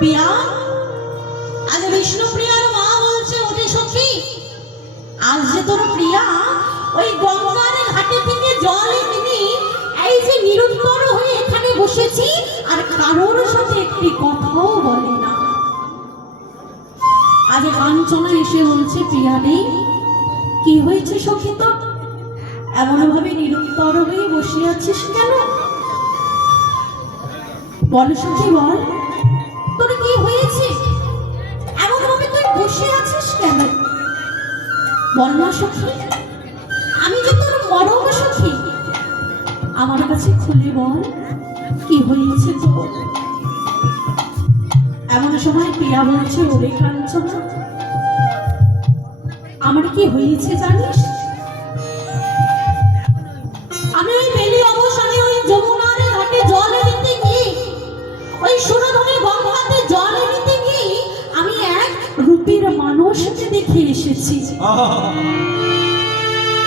পিয়া, আজ বিষ্ণু প্রিয়ার মা বলছে, ওঠে সখী, আজ যে তোর প্রিয়া ওই গঙ্গার ঘাটে থেকে জল এনে এই যে নিরুত্তর হয়ে এখানে বসেছি আর কারোর সাথে একটি কথাও বলে না। আজ কাঞ্চনা এসে বলছে, প্রিয়া নেই, কি হয়েছে সখী তোর? এমন ভাবে নিরুত্তর হয়ে বসে আছিস কেন? বল সখী, বল, তোর কি হয়েছে? এমন ভাবে তুই বসে আছিস কেন? বল না সখী, আমি যে তোর মরম সখী, আমার কাছে খুলে বল, কি হয়েছে তোর? এমন সময় প্রিয়া বলছে, ওরে কাঞ্চনা, আমার কি হয়েছে জানিস? আমি ওই বেলি অবসানে ওই যমুনার ঘাটে জল নিতে গিয়ে, ওই সুরধনী গঙ্গাতে জল নিতে গিয়ে আমি এক রূপের মানুষকে দেখে এসেছি।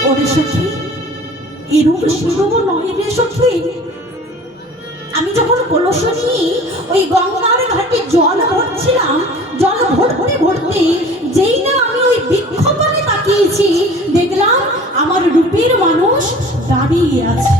ওরে সখী, এরূপ সেরূপ নয় রে সখী। আমি যখন কলস নিয়ে ওই গঙ্গার ঘাটে জল ভরছিলাম, জল ভরতে ভরতে যেই না আমি ওই বৃক্ষপানে তাকিয়েছি, দেখলাম আমার রূপের মানুষ দাঁড়িয়ে আছে।